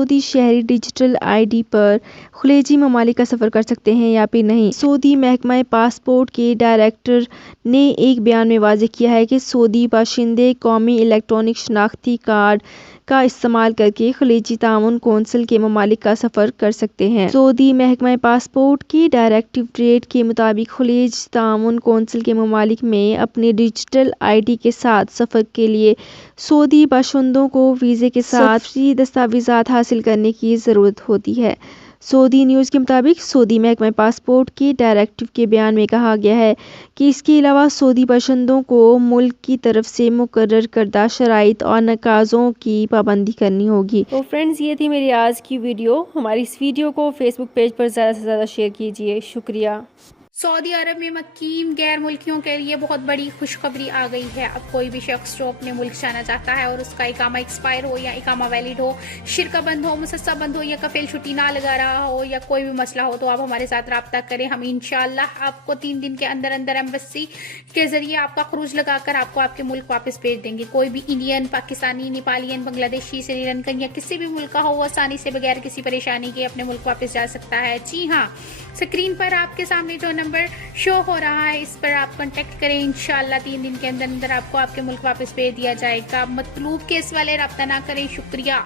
سعودی شہری digital I D پر خلیجی ممالک کا سفر کر سکتے ہیں یا پھر نہیں۔ سعودی محکمہ پاسپورٹ کے ڈائریکٹر نے ایک بیان میں واضح کیا ہے کہ سعودی باشندے قومی الیکٹرانک شناختی کارڈ کا استعمال کرکے خلیجی تعاون کونسل کے ممالک کا سفر کر سکتے ہیں۔ سعودی محکمہ پاسپورٹ کے ڈائریکٹوریٹ کے مطابق خلیجی تعاون کونسل کے ممالک میں اپنے ڈیجیٹل آئی ڈی کے ساتھ سفر کے لیے سعودی باشندوں کو ویزے کے ساتھ سفری دستاویزات حاصل کرنے کی ضرورت ہوتی ہے۔ سعودی نیوز کے مطابق سعودی محکمہ پاسپورٹ کے ڈائریکٹو کے بیان میں کہا گیا ہے کہ اس کے علاوہ سعودی باشندوں کو ملک کی طرف سے مقرر کردہ شرائط اور تقاضوں کی پابندی کرنی ہوگی۔ تو فرینڈز، یہ تھی میری آج کی ویڈیو۔ ہماری اس ویڈیو کو فیس بک پیج پر زیادہ سے زیادہ شیئر کیجیے۔ شکریہ۔ سعودی عرب میں مقیم غیر ملکیوں کے لیے بہت بڑی خوشخبری آ گئی ہے۔ اب کوئی بھی شخص جو اپنے ملک جانا چاہتا ہے اور اس کا اقامہ ایکسپائر ہو یا اقامہ ویلڈ ہو، شرکہ بند ہو، مسسہ بند ہو یا کفیل چھٹی نہ لگا رہا ہو یا کوئی بھی مسئلہ ہو، تو آپ ہمارے ساتھ رابطہ کریں۔ ہم انشاءاللہ آپ کو 3 دن کے اندر اندر ایمبیسی کے ذریعے آپ کا خروج لگا کر آپ کو آپ کے ملک واپس بھیج دیں گے۔ کوئی بھی انڈین، پاکستانی، نیپالین، بنگلہ دیشی، سری لنکن یا کسی بھی ملک کا ہو، وہ آسانی سے بغیر کسی پریشانی کے اپنے ملک واپس جا سکتا ہے۔ جی ہاں، اسکرین پر آپ کے سامنے جو نمبر شو ہو رہا ہے، اس پر آپ کانٹیکٹ کریں۔ انشاءاللہ 3 دن کے اندر اندر آپ کو آپ کے ملک واپس بھیج دیا جائے گا۔ مطلوب کیس والے رابطہ نہ کریں۔ شکریہ۔